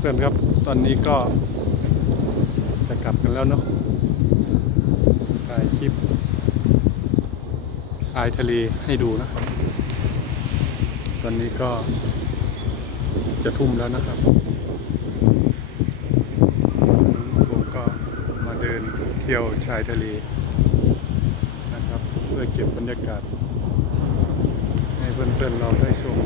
เพื่อนๆครับ ตอนนี้ก็จะกลับกันแล้วเนาะถ่ายคลิปชายทะเลให้ดูนะครับ ตอนนี้ก็จะทุ่มแล้วนะครับ ผมก็มาเดินเที่ยวชายทะเลนะครับ เพื่อเก็บบรรยากาศ ให้เพื่อนๆเราได้ชม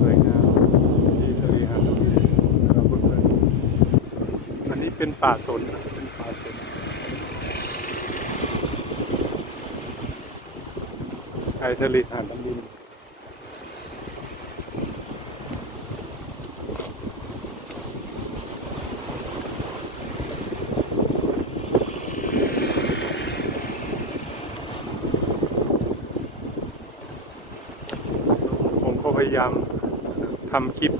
สวยงามที่ทะเลหาดตรงนี้นะครับเพื่อนๆอันนี้ เป็นป่าสนเป็นป่าสนชายทะเลหาดตรงนี้ผมก็พยายามทำคลิป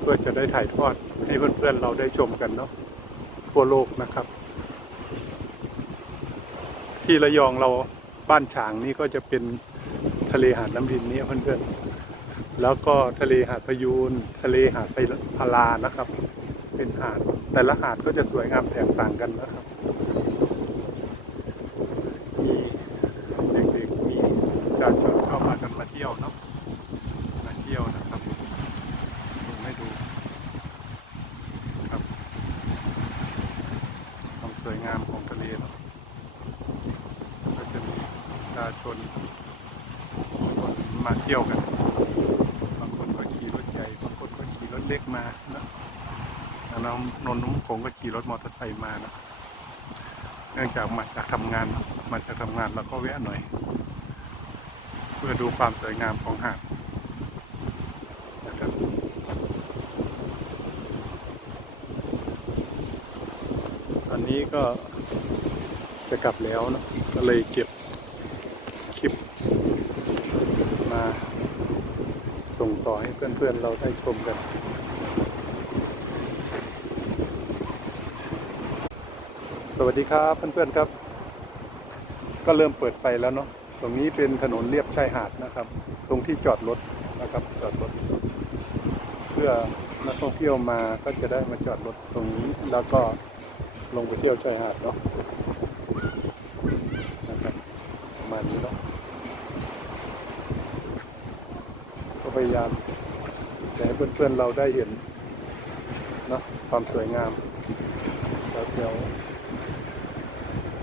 เพื่อจะได้ถ่ายทอดให้เพื่อนๆเราได้ชมกันเนาะ ทั่วโลกนะครับ ที่ระยองเราบ้านฉางนี่ก็จะเป็นทะเลหาดน้ำดินเนี่ยเพื่อนๆ แล้วก็ทะเลหาดพยูนทะเลหาดไพารานะครับ เป็นหาดแต่ละหาดก็จะสวยงามแตกต่างกันนะครับ มีเด็กๆมีประชาชนเข้ามากันมาเที่ยวเนาะมาเที่ยวนะครับผมให้ดูครับความสวยงามของทะเลเนก็จะมีประชาชนคนมาเที่ยวกัน บางคนก็ขี่รถใหญ่ บางคนก็ขี่รถเล็กมานะแล้วน้องนนนุ่มคงก็ขี่รถมอเตอร์ไซค์มานะ เนื่องจากมาจากทำงาน มาจากทำงานแล้วก็แวะหน่อย เพื่อดูความสวยงามของหาดนะครับตอนนี้ก็ จะกลับแล้วเนะก็เลยเก็บคลิปมาส่งต่อให้เพื่อนๆเราได้ชมกัน สวัสดีครับเพื่อนๆครับ ก็เริ่มเปิดไฟแล้วเนาะตรงนี้เป็นถนนเลียบชายหาดนะครับ ตรงที่จอดรถนะครับจอดรถ เพื่อนักท่องเที่ยวมาก็จะได้มาจอดรถตรงนี้แล้วก็ลงไปเที่ยวชายหาดเนาะนะครับประมาณนี้เนาะก็พ ยายามจะให้เพื่อนๆเราได้เห็นนะความสวยงามแล้วเดี๋ยว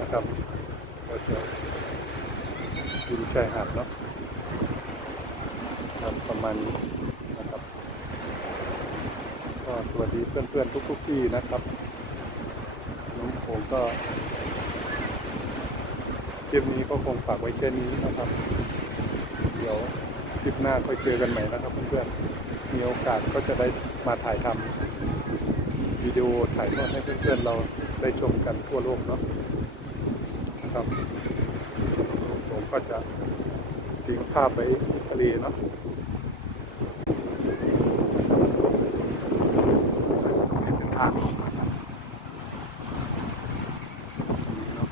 นะครับเดี๋ยวริมชายหาดเนาะครับประมาณนี้นะครับก็สวัสดีเพื่อนๆทุกๆที่นะครับน้องผมก็คลิปนี้ก็คงฝากไว้แค่นี้นะครับ เดี๋ยว ลิปหน้าค่อยเจอกันใหม่นะครับเพื่อนๆมีโอกาสก็จะได้มาถ่ายทำวิดีโอถ่ายทอดให้เพื่อนๆเราได้ชมกันทั่วโลกเนาะนะครับ ผมก็จะทิ้งภาพไว้ที่ทะเลเนาะเป็นทางลงนะครับเนาะ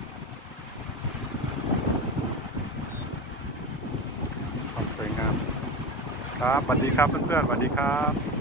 ครับสวัสดีครับเพื่อนๆสวัสดีครับ